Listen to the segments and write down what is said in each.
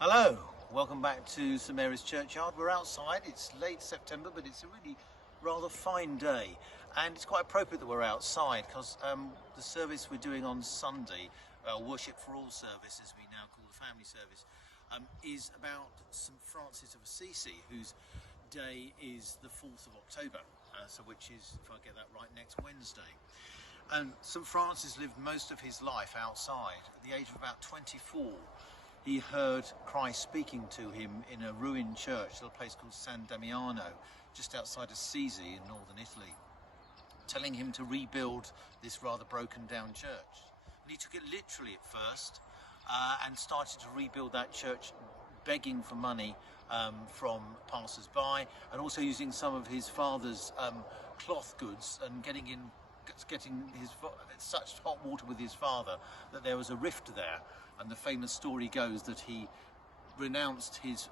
Hello, welcome back to St Mary's Churchyard. We're outside, it's late September, but it's a really rather fine day. And it's quite appropriate that we're outside because the service we're doing on Sunday, Worship for All service, as we now call the family service, is about St Francis of Assisi, whose day is the 4th of October, which is, if I get that right, next Wednesday. And St Francis lived most of his life outside. At the age of about 24, he heard Christ speaking to him in a ruined church, a place called San Damiano, just outside Assisi in northern Italy, telling him to rebuild this rather broken down church. And he took it literally at first and started to rebuild that church, begging for money from passers-by, and also using some of his father's cloth goods and getting his such hot water with his father that there was a rift there. And the famous story goes that he renounced his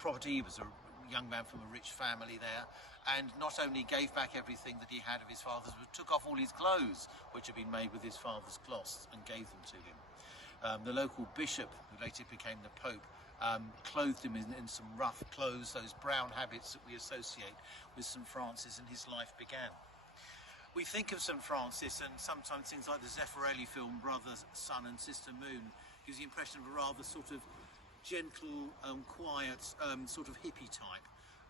property. He was a young man from a rich family there, and not only gave back everything that he had of his father's, but took off all his clothes, which had been made with his father's cloths, and gave them to him. The local bishop, who later became the Pope, clothed him in some rough clothes, those brown habits that we associate with St Francis, and his life began. We think of St Francis, and sometimes things like the Zeffirelli film Brother, Sun and Sister Moon gives the impression of a rather sort of gentle, quiet, sort of hippie type.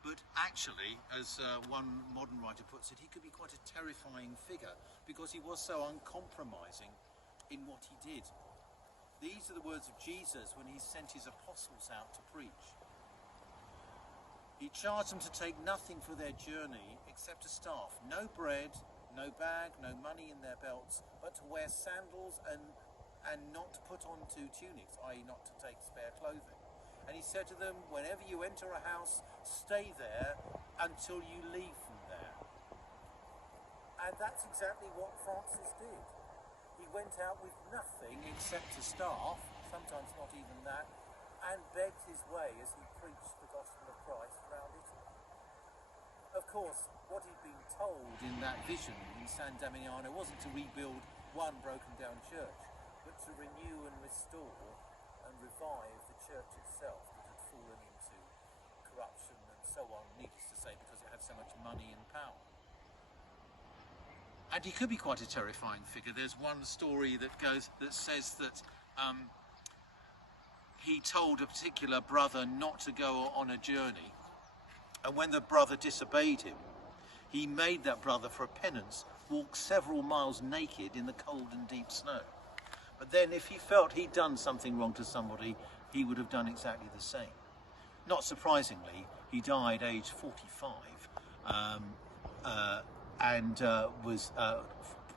But actually, as one modern writer puts it, he could be quite a terrifying figure because he was so uncompromising in what he did. These are the words of Jesus when he sent his apostles out to preach. He charged them to take nothing for their journey except a staff, no bread, no bag, no money in their belts, but to wear sandals and not to put on two tunics, i.e. not to take spare clothing. And he said to them, whenever you enter a house, stay there until you leave from there. And that's exactly what Francis did. He went out with nothing except a staff, sometimes not even that, and begged his way as he preached the gospel of Christ around Italy. Of course, what he'd been told in that vision in San Damiano wasn't to rebuild one broken down church, but to renew and restore and revive the church itself that had fallen into corruption and so on, needless to say, because it had so much money and power. And he could be quite a terrifying figure. There's one story that says that he told a particular brother not to go on a journey, and when the brother disobeyed him, he made that brother, for a penance, walk several miles naked in the cold and deep snow. But then if he felt he'd done something wrong to somebody, he would have done exactly the same. Not surprisingly, he died aged 45 and was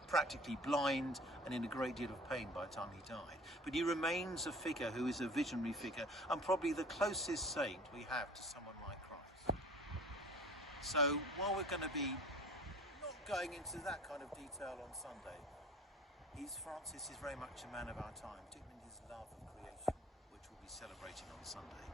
practically blind and in a great deal of pain by the time he died. But he remains a figure who is a visionary figure and probably the closest saint we have to someone like Christ. So while we're going to be not going into that kind of detail on Sunday, Francis is very much a man of our time, particularly in his love of creation, which we'll be celebrating on Sunday.